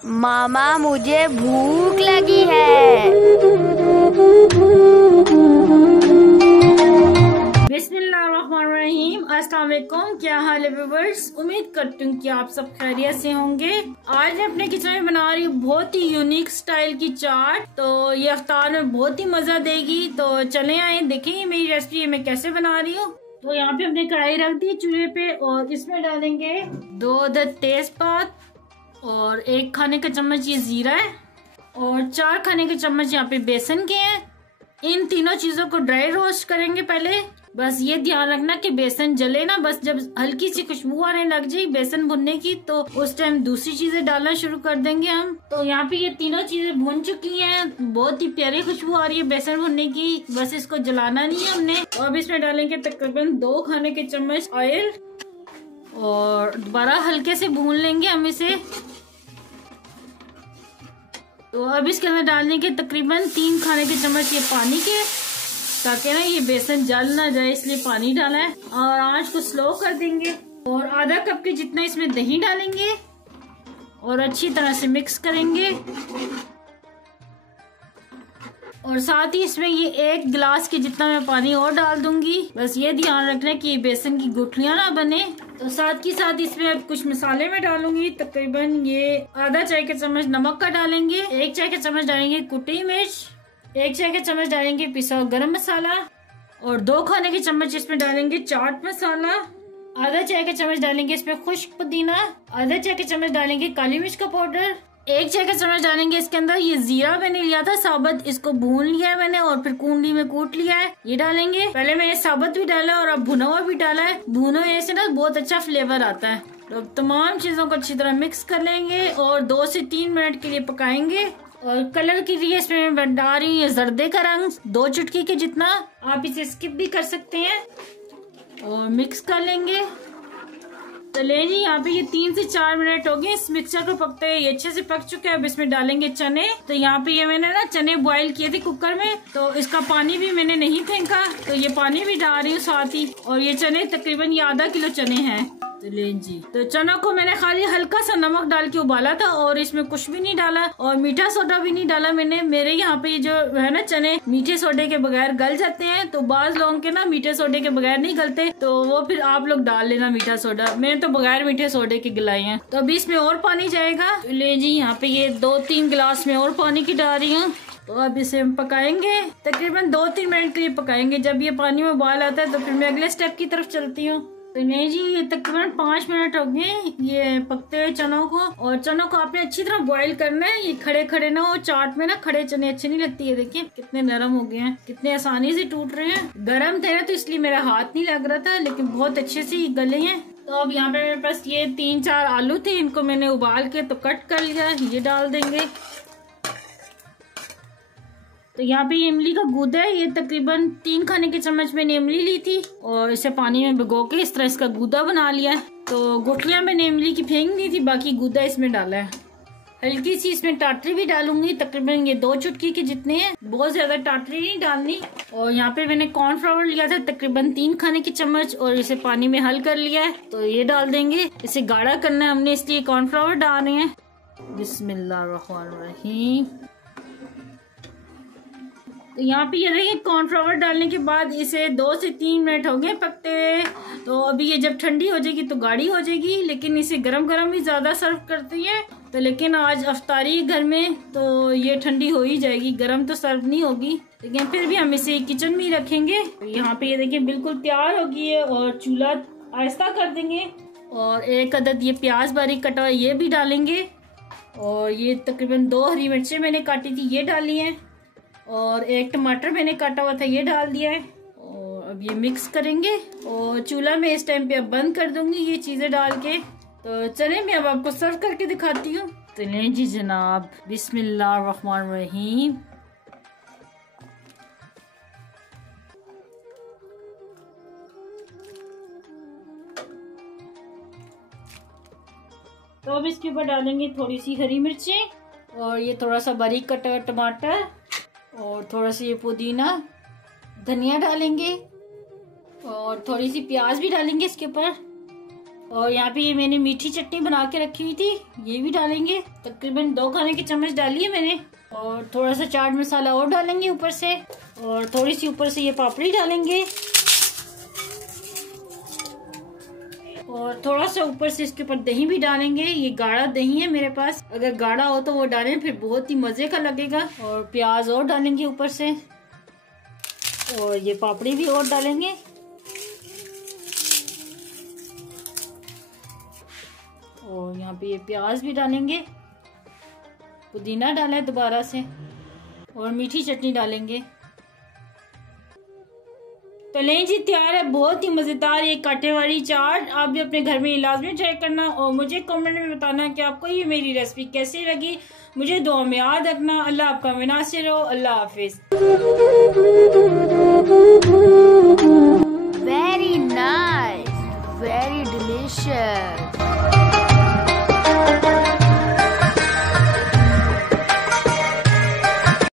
मामा मुझे भूख लगी है। बिस्मिल्लाहिर्रहमानिर्रहीम। अस्सलाम वालेकुम। क्या हाल है व्यूअर्स? उम्मीद करती हूँ कि आप सब खैरियत से होंगे। आज मैं अपने किचन में बना रही हूँ बहुत ही यूनिक स्टाइल की चाट। तो ये इफ्तार में बहुत ही मजा देगी। तो चले आए देखें मेरी रेसिपी मैं कैसे बना रही हूँ। तो यहाँ पे हमने कढ़ाई रख दी चूल्हे पे और इसमें डालेंगे 2 अदद तेजपात और 1 खाने का चम्मच ये जीरा है और 4 खाने के चम्मच यहाँ पे बेसन के हैं। इन तीनों चीजों को ड्राई रोस्ट करेंगे पहले। बस ये ध्यान रखना कि बेसन जले ना, बस जब हल्की सी खुशबू आने लग जाए बेसन भुनने की तो उस टाइम दूसरी चीजें डालना शुरू कर देंगे हम। तो यहाँ पे ये तीनों चीजें भुन चुकी हैं, बहुत ही प्यारी खुशबू आ रही है बेसन भुनने की। बस इसको जलाना नहीं है हमने। और अब इसमें डालेंगे तकरीबन 2 खाने के चम्मच ऑयल और दोबारा हल्के से भून लेंगे हम इसे। तो अब इसके अंदर डालने के तकरीबन 3 खाने के चम्मच ये पानी के, ताकि ना ये बेसन जल ना जाए इसलिए पानी डाला है। और आंच को स्लो कर देंगे और आधा कप के जितना इसमें दही डालेंगे और अच्छी तरह से मिक्स करेंगे। और साथ ही इसमें ये 1 गिलास के जितना मैं पानी और डाल दूंगी। बस ये ध्यान रखना कि बेसन की गुठलियां ना बने। तो साथ ही साथ इसमें अब कुछ मसाले में डालूंगी। तकरीबन ये आधा चाय का चम्मच नमक का डालेंगे, 1 चाय का चम्मच डालेंगे कुटी मिर्च, 1 चाय का चम्मच डालेंगे पिसा हुआ गरम मसाला और 2 खाने के चम्मच इसमें डालेंगे चाट मसाला, आधा चाय का चम्मच डालेंगे इसमें खुश्क पुदीना, आधा चाय का चम्मच डालेंगे काली मिर्च का पाउडर, 1 चाय का चम्मच डालेंगे इसके अंदर ये जीरा मैंने लिया था साबुत, इसको भून लिया है मैंने और फिर कूंडी में कूट लिया है, ये डालेंगे। पहले मैंने साबुत भी डाला और अब भुना हुआ भी डाला है। भुना हुए से ना बहुत अच्छा फ्लेवर आता है। तो तमाम चीजों को अच्छी तरह मिक्स कर लेंगे और 2 से 3 मिनट के लिए पकाएंगे। और कलर के लिए इसमें मैं डाल रही हूँ जर्दे का रंग 2 चुटकी के जितना। आप इसे स्किप भी कर सकते हैं और मिक्स कर लेंगे। तो ले जी यहाँ पे ये 3 से 4 मिनट हो गए इस मिक्सचर को पकते हैं, ये अच्छे से पक चुके हैं। अब इसमें डालेंगे चने। तो यहाँ पे ये मैंने ना चने बॉईल किए थे कुकर में, तो इसका पानी भी मैंने नहीं फेंका, तो ये पानी भी डाल रही हूँ साथ ही। और ये चने तकरीबन ये आधा किलो चने हैं। तो ले जी, तो चना को मैंने खाली हल्का सा नमक डाल के उबाला था और इसमें कुछ भी नहीं डाला और मीठा सोडा भी नहीं डाला मैंने। मेरे यहाँ पे जो है ना चने मीठे सोडे के बगैर गल जाते हैं, तो बाज लोगों के ना मीठे सोडे के बगैर नहीं गलते, तो वो फिर आप लोग डाल लेना मीठा सोडा। मैंने तो बगैर मीठे सोडे के गिलाए हैं। तो अभी इसमें और पानी जाएगा। तो ले जी यहाँ पे ये 2-3 गिलास में और पानी की डाल रही हूँ। तो अब इसे हम पकाएंगे तकरीबन 2-3 मिनट के लिए पकाएंगे। जब ये पानी में उबाल आता है तो फिर मैं अगले स्टेप की तरफ चलती हूँ। तो नहीं जी ये तकरीबन 5 मिनट हो गए ये पकते हुए चनों को। और चनों को आपने अच्छी तरह बॉईल करना है, ये खड़े खड़े ना हो। चाट में ना खड़े चने अच्छे नहीं लगती है। देखिए कितने नरम हो गए हैं, कितने आसानी से टूट रहे हैं। गर्म थे ना तो इसलिए मेरा हाथ नहीं लग रहा था, लेकिन बहुत अच्छे से गले हैं। तो अब यहाँ पे मेरे पास ये 3-4 आलू थे, इनको मैंने उबाल के तो कट कर लिया, ये डाल देंगे। तो यहाँ पे ये इमली का गूदा है, ये तकरीबन 3 खाने के चम्मच मैंने इमली ली थी और इसे पानी में भिगो के इस तरह इसका गूदा बना लिया है। तो गुठलियां मैंने इमली की फेंक दी थी, बाकी गूदा इसमें डाला है। हल्की सी इसमें टाटरी भी डालूंगी, तकरीबन ये 2 चुटकी के जितने हैं, बहुत ज्यादा टाटरी नहीं डालनी। और यहाँ पे मैंने कॉर्नफ्लावर लिया था तकरीबन 3 खाने के चम्मच और इसे पानी में हल कर लिया है, तो ये डाल देंगे। इसे गाढ़ा करना है हमने इसलिए कॉर्नफ्लावर डाल रहे हैं। बिस्मिल्लाहिर्रहमानिर्रहीम। तो यहाँ पे ये देखिए कॉर्नफ्लावर डालने के बाद इसे 2 से 3 मिनट हो गए पकते हुए। तो अभी ये जब ठंडी हो जाएगी तो गाढ़ी हो जाएगी, लेकिन इसे गरम गरम ही ज्यादा सर्व करती है। तो लेकिन आज अफ्तारी घर में तो ये ठंडी हो ही जाएगी, गरम तो सर्व नहीं होगी, लेकिन फिर भी हम इसे किचन में ही रखेंगे। तो यहाँ पे ये देखिए बिल्कुल तैयार हो गई है और चूल्हा आहिस्ता कर देंगे। और 1 अदद ये प्याज बारीक कटा हुआ ये भी डालेंगे और ये तकरीबन 2 हरी मिर्चें मैंने काटी थी ये डाली है और 1 टमाटर मैंने काटा हुआ था ये डाल दिया है। और अब ये मिक्स करेंगे और चूल्हा में इस टाइम पे अब बंद कर दूंगी ये चीजें डाल के। तो चले मैं अब आपको सर्व करके दिखाती हूँ। तो नहीं जी जनाब, बिस्मिल्लाहिर्रहमानिर्रहीम। तो अब इसके ऊपर डालेंगे थोड़ी सी हरी मिर्चें और ये थोड़ा सा बारीक कटा टमाटर और थोड़ा सा ये पुदीना, धनिया डालेंगे और थोड़ी सी प्याज भी डालेंगे इसके ऊपर। और यहाँ पे ये मैंने मीठी चटनी बना के रखी हुई थी, ये भी डालेंगे। तकरीबन 2 खाने के चम्मच डाली है मैंने। और थोड़ा सा चाट मसाला और डालेंगे ऊपर से, और थोड़ी सी ऊपर से ये पापड़ी डालेंगे, और थोड़ा सा ऊपर से इसके ऊपर दही भी डालेंगे। ये गाढ़ा दही है मेरे पास, अगर गाढ़ा हो तो वो डालें, फिर बहुत ही मजे का लगेगा। और प्याज और डालेंगे ऊपर से, और ये पापड़ी भी और डालेंगे। और यहाँ पे ये प्याज भी डालेंगे, पुदीना डाला है दोबारा से, और मीठी चटनी डालेंगे। तो लें जी, तैयार है बहुत ही मजेदार ये कांटे वाली चाट। आप भी अपने घर में लाजमी ट्राई करना और मुझे कमेंट में बताना कि आपको ये मेरी रेसिपी कैसी लगी। मुझे दुआ में याद रखना। अल्लाह आपका मुनासिर हो। अल्लाह हाफिज। Very nice, very delicious.